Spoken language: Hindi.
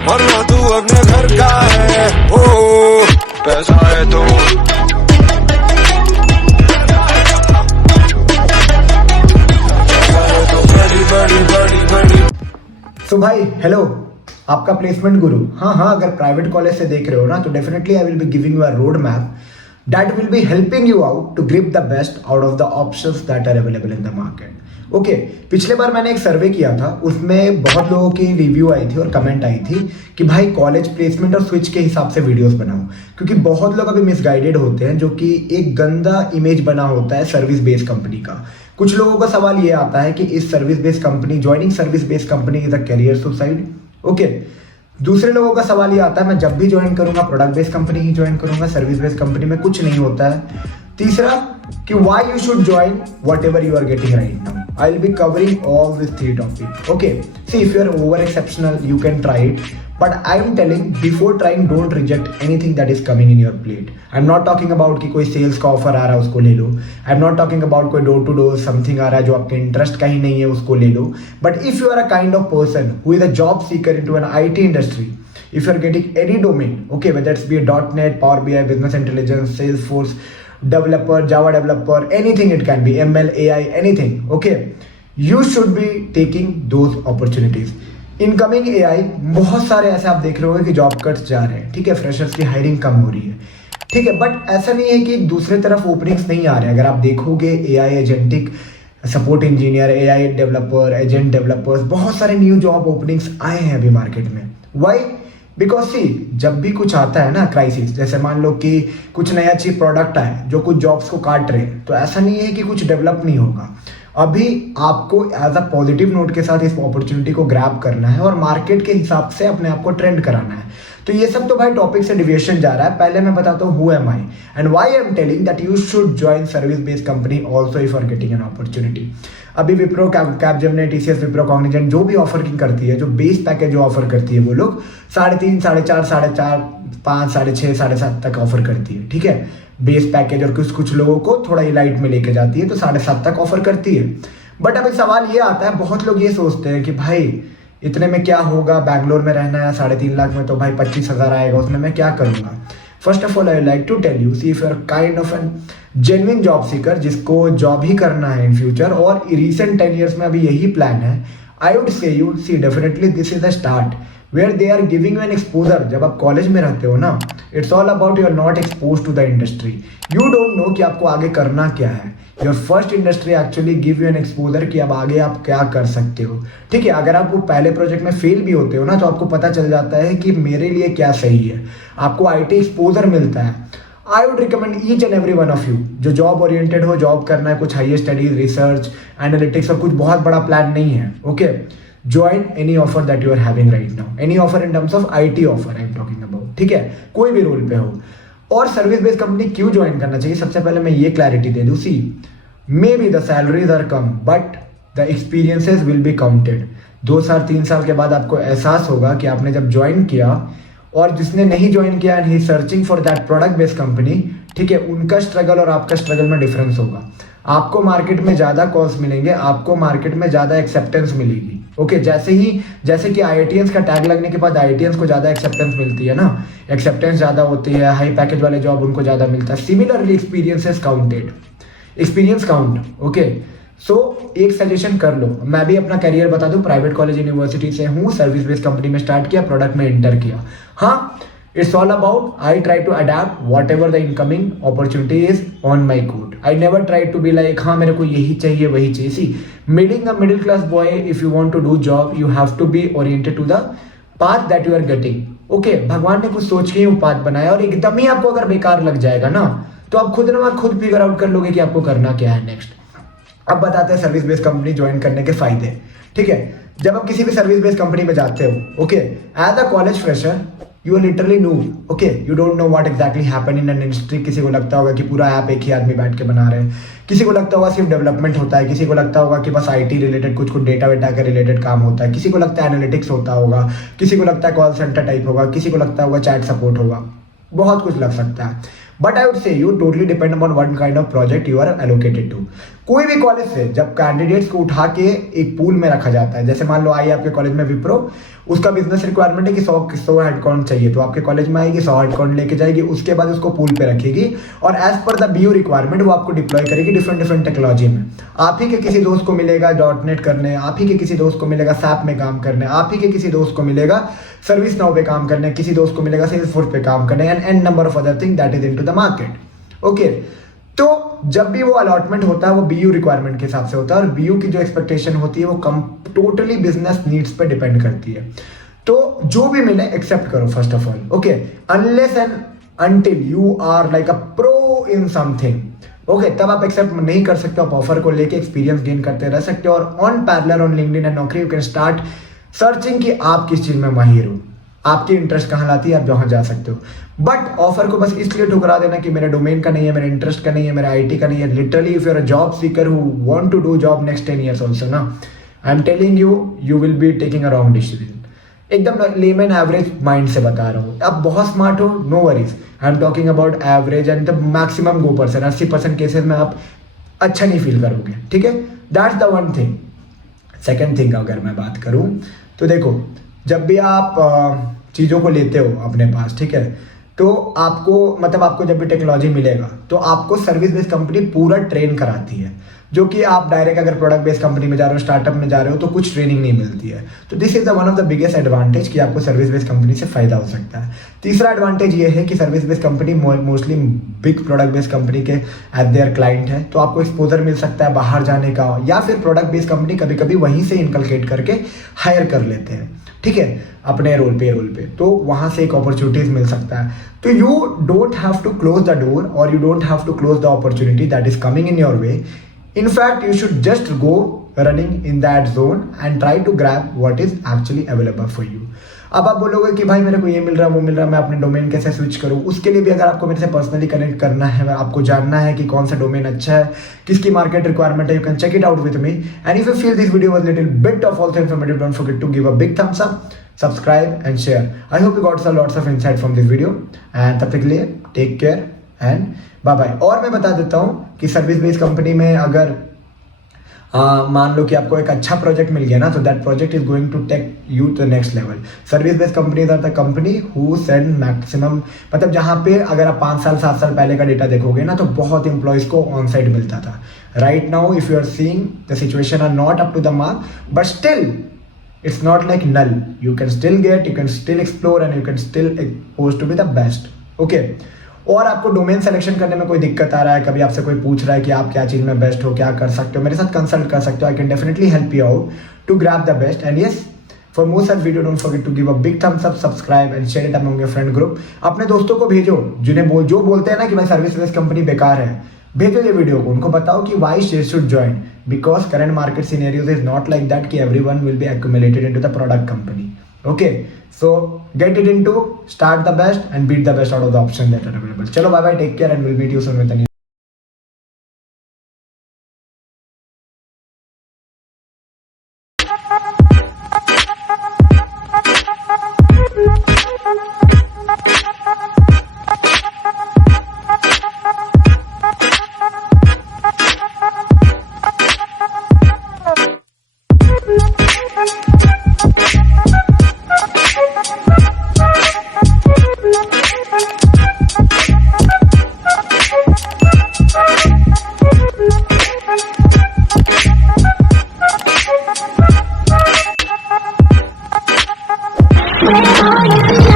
तो भाई हेलो, आपका प्लेसमेंट गुरु। हाँ, अगर प्राइवेट कॉलेज से देख रहे हो ना तो definitely I will be giving you a road map that will be helping you out to grip the best out of the options that are available in the market. Okay, पिछले बार मैंने एक सर्वे किया था, उसमें बहुत लोगों की रिव्यू आई थी और कमेंट आई थी कि भाई कॉलेज प्लेसमेंट और स्विच के हिसाब से वीडियोस बनाओ, क्योंकि बहुत लोग अभी मिसगाइडेड होते हैं, जो कि एक गंदा इमेज बना होता है सर्विस बेस्ड कंपनी का। कुछ लोगों का सवाल ये आता है कि इस service based company, joining service based company is a career suicide. Okay, दूसरे लोगों का सवाल ये आता है मैं जब भी ज्वाइन करूंगा प्रोडक्ट बेस्ड कंपनी ही ज्वाइन करूंगा, सर्विस बेस्ड कंपनी में कुछ नहीं होता है। तीसरा कि why you should join whatever you are getting right now. I will be covering all this three topic. Okay, see if you are over exceptional you can try it, but I am telling before trying don't reject anything that is coming in your plate. I am not talking about कि कोई सेल्स का ऑफर आ रहा है उसको ले लो, I am not talking about कोई डोर टू डोर समथिंग आ रहा है जो आपके इंटरेस्ट का ही नहीं है उसको ले लो। But if you are a kind of person who is a job seeker into an IT industry, if you're getting any domain, okay, whether it's be a .NET, Power BI, business intelligence, Salesforce, developer, Java developer, anything it can be, ML, AI, anything, okay, you should be taking those opportunities. Incoming AI बहुत सारे ऐसे आप देख रहे होंगे कि जॉब कट्स जा रहे हैं, ठीक है, फ्रेशर्स की हायरिंग कम हो रही है, ठीक है, बट ऐसा नहीं है कि दूसरे तरफ ओपनिंग्स नहीं आ रहे हैं। अगर आप देखोगे AI agentic support engineer, AI developer, agent developers, बहुत सारे न्यू जॉब ओपनिंग्स आए हैं अभी मार्केट में। वाई? बिकॉज सी, जब भी कुछ आता है ना क्राइसिस, जैसे मान लो कि कुछ नया चीप प्रोडक्ट आए जो कुछ जॉब्स को काट रहे हैं, तो ऐसा नहीं है कि कुछ डेवलप नहीं होगा। अभी आपको एज अ पॉजिटिव नोट के साथ इस अपॉर्चुनिटी को ग्रैब करना है और मार्केट के हिसाब से अपने आप को ट्रेंड कराना है। तो ये सब तो भाई टॉपिक से डिविएशन जा रहा है। पहले मैं बताता हूँ who am I and why I am telling that you should join service based company also if are getting an opportunity. अभी Wipro, Capgemini, TCS, Wipro, Cognizant जो भी ऑफर करती है, जो बेस पैकेज जो ऑफर करती है, वो लोग 3.5, 4.5, 4.5, 5, 6.5, 7.5 तक ऑफर करती है, ठीक है, बेस पैकेज। और कुछ लोगों को थोड़ा इलाइट में लेके जाती है तो 7.5 तक ऑफर करती है। बट अभी सवाल ये आता है, बहुत लोग ये सोचते हैं कि भाई इतने में क्या होगा, बैंगलोर में रहना है, 3.5 लाख में तो भाई 25,000 आएगा, उसमें मैं क्या करूँगा। First of all I like to tell you, see if you are kind of an genuine job seeker जिसको जॉब ही करना है इन फ्यूचर और रिसेंट 10 ईयर्स में अभी यही प्लान है, I would say you see definitely this is the start where they are giving you an exposure. जब आप कॉलेज में रहते हो ना, it's all about you are not expose to the industry, you don't no कि आपको आगे करना क्या है। Your first industry actually give you an exposure कि अब आगे आप क्या कर सकते हो, ठीक है। अगर आप वो पहले प्रोजेक्ट में फेल भी होते हो ना तो आपको पता चल जाता है कि मेरे लिए क्या सही है, आपको IT एक्सपोजर मिलता है। I would recommend each and every one of you जो जॉब ओरिएंटेड हो, जॉब करना है, कुछ हाइयर स्टडीज, रिसर्च, एनालिटिक्स और कुछ बहुत बड़ा प्लान नहीं है, okay, join any offer that you are having right now, any offer in terms of IT offer I am talking about, ठीक है, कोई भी रोल पे हो। और सर्विस बेस्ड कंपनी क्यों ज्वाइन करना चाहिए, सबसे पहले मैं ये क्लैरिटी दे दूँ। See, may be the salaries are कम but the experiences will be counted. 2 साल 3 साल के बाद आपको एहसास होगा कि आपने जब ज्वाइन किया और जिसने नहीं ज्वाइन किया and he searching for that product based company, ठीक है, उनका स्ट्रगल और आपका स्ट्रगल में डिफरेंस होगा। आपको मार्केट में ज़्यादा कॉल्स मिलेंगे, आपको मार्केट में ज़्यादा एक्सेप्टेंस मिलेगी, ओके। जैसे कि IITians का टैग लगने के बाद IITians को ज़्यादा एक्सेप्टेंस मिलती है ना, एक्सेप्टेंस ज़्यादा होती है, हाई पैकेज वाले जॉब उनको ज़्यादा मिलता है। Similarly experiences counted, experience count, okay. So एक सजेशन कर लो, मैं भी अपना करियर बता दूं, प्राइवेट कॉलेज यूनिवर्सिटी से हूँ, सर्विस बेस्ड कंपनी में स्टार्ट किया, प्रोडक्ट में एंटर किया। हाँ, it's all about I try to adapt whatever the incoming opportunity is on my code. I never try to be like हाँ मेरे को यही चाहिए वही चाहिए। See, meeting a middle class boy, if you want to do job you have to be oriented to the path that you are getting, okay. भगवान ने कुछ सोच के ही वो पाथ बनाया और एकदम ही आपको अगर बेकार लग जाएगा ना तो आप खुद फिगर आउट कर लोगे कि आपको करना क्या है नेक्स्ट। अब बताते हैं सर्विस बेस्ड कंपनी ज्वाइन करने के फायदे, ठीक है। जब आप किसी भी सर्विस बेस्ड कंपनी में जाते हो, okay, as a college fresher you are literally new, okay, you don't know what exactly happen in an industry. किसी को लगता होगा कि पूरा ऐप एक ही आदमी बैठ के बना रहे हैं, किसी को लगता होगा सिर्फ डेवलपमेंट होता है, किसी को लगता होगा कि बस IT रिलेटेड कुछ डेटा वेटा के रिलेटेड काम होता है, किसी को लगता है एनालिटिक्स होता होगा, किसी को लगता है कॉल सेंटर टाइप होगा, किसी को लगता होगा चैट सपोर्ट होगा, बहुत कुछ लग सकता है। But I would say you totally depend upon what kind of project you are allocated to. कोई भी कॉलेज से जब कैंडिडेट्स को उठा के एक पूल में रखा जाता है, जैसे मान लो आई आपके कॉलेज में विप्रो, उसका बिजनेस रिक्वायरमेंट है कि 100 हेडकाउंट चाहिए, तो आपके कॉलेज में आएगी, 100 हेडकाउंट लेके जाएगी, उसके बाद उसको पूल पे रखेगी और as per the BU requirement वो आपको डिप्लॉय करेगी डिफरेंट टेक्नोलॉजी में। आप ही के किसी दोस्त को मिलेगा .NET करने, आप ही के किसी दोस्त को मिलेगा SAP में काम करने, आप ही के किसी दोस्त को मिलेगा सर्विस नाउ पे काम करने, किसी दोस्त को मिलेगा Salesforce पे काम करने and n number of other thing that is into the market. Okay, तो जब भी वो अलॉटमेंट होता है वो BU रिक्वायरमेंट के हिसाब से होता है और BU की जो एक्सपेक्टेशन होती है वो टोटली बिजनेस नीड्स पे डिपेंड करती है। तो जो भी मिले एक्सेप्ट करो first of all, okay, unless and until you are like a pro in something, okay, तब आप एक्सेप्ट नहीं कर सकते, आप ऑफर को लेके एक्सपीरियंस गेन करते रह सकते हो और on parallel on LinkedIn and नौकरी यू कैन स्टार्ट सर्चिंग कि आप किस चीज में माहिर हो, आपकी इंटरेस्ट कहाँ लाती है, आप जहाँ जा सकते हो। बट ऑफर को बस इसलिए ठुकरा देना कि मेरे डोमेन का नहीं है, मेरे इंटरेस्ट का नहीं है, मेरे IT का नहीं है। Literally if you are a job seeker who want to do job next 10 years also ना, I am telling you will be taking a wrong decision. एकदम लेमन एवरेज माइंड से बता रहा हूँ। आप बहुत स्मार्ट हो, no worries, I am talking about average and the maximum 5%, 80% cases में आप अच्छा नहीं फील करोगे, ठीक है, that's the one thing. Second thing अगर मैं बात करूँ तो देखो, जब भी आप चीज़ों को लेते हो अपने पास, ठीक है, तो आपको जब भी टेक्नोलॉजी मिलेगा तो आपको सर्विस बेस्ड कंपनी पूरा ट्रेन कराती है, जो कि आप डायरेक्ट अगर प्रोडक्ट बेस्ड कंपनी में जा रहे हो, स्टार्टअप में जा रहे हो तो कुछ ट्रेनिंग नहीं मिलती है। तो this is the one of the biggest advantage कि आपको सर्विस बेस्ड कंपनी से फायदा हो सकता है। तीसरा एडवांटेज ये है कि service based company mostly big product based company के एट देयर क्लाइंट है, तो आपको एक्सपोजर मिल सकता है बाहर जाने का, या फिर प्रोडक्ट बेस्ड कंपनी कभी कभी वहीं से इनकलकेट करके हायर कर लेते हैं, ठीक है, अपने रोल पे, तो वहाँ से एक अपॉर्चुनिटीज मिल सकता है। तो you don't have to close the door और you don't have to close the opportunity that is coming in your way. In fact, you should just go running in that zone and try to grab what is actually available for you. अब आप बोलोगे कि भाई मेरे को ये मिल रहा है, वो मिल रहा है, मैं अपने डोमेन कैसे स्विच करूँ? उसके लिए भी अगर आपको मेरे से पर्सनली कनेक्ट करना है, आपको जानना है कि कौन सा डोमेन अच्छा है, किसकी मार्केट रिक्वायरमेंट है, you can check it out with me. And if you feel this video was little bit of also informative, don't forget to give a big thumbs up, subscribe and share. I hope you got some lots of insight from this video and तब तक के लिए take care and bye bye. और मैं बता देता हूँ कि सर्विस बेस्ड कंपनी में अगर मान लो कि आपको एक अच्छा प्रोजेक्ट मिल गया ना, तो that project is going to take you to the next level. Service based companies are the company who send maximum, मतलब जहाँ पे अगर आप 5 साल 7 साल पहले का डेटा देखोगे ना, तो बहुत एम्प्लॉयज को ऑन साइड मिलता था। Right now if you are seeing the situation are not up to the mark, but still it's not like null, you can still get, you can still explore and you can still pose to be the best, okay। और आपको डोमेन सिलेक्शन करने में कोई दिक्कत आ रहा है, कभी आपसे कोई पूछ रहा है कि आप क्या चीज़ में बेस्ट हो, क्या कर सकते हो, मेरे साथ कंसल्ट कर सकते हो। I can definitely help you out to grab the best and yes, for more such video don't forget to give a big thumbs up, subscribe and share it among your friend group. अपने दोस्तों को भेजो जो बोलते हैं ना कि भाई सर्विस बेस्ड कंपनी बेकार है, भेजो ये वीडियो को, उनको बताओ कि Y she should join, because current market scenarios is not like that कि everyone will be accumulated into the product company, okay। So get it into, start the best and beat the best out of the options that are available। चलो bye bye, take care and we'll meet you soon with a new Oh,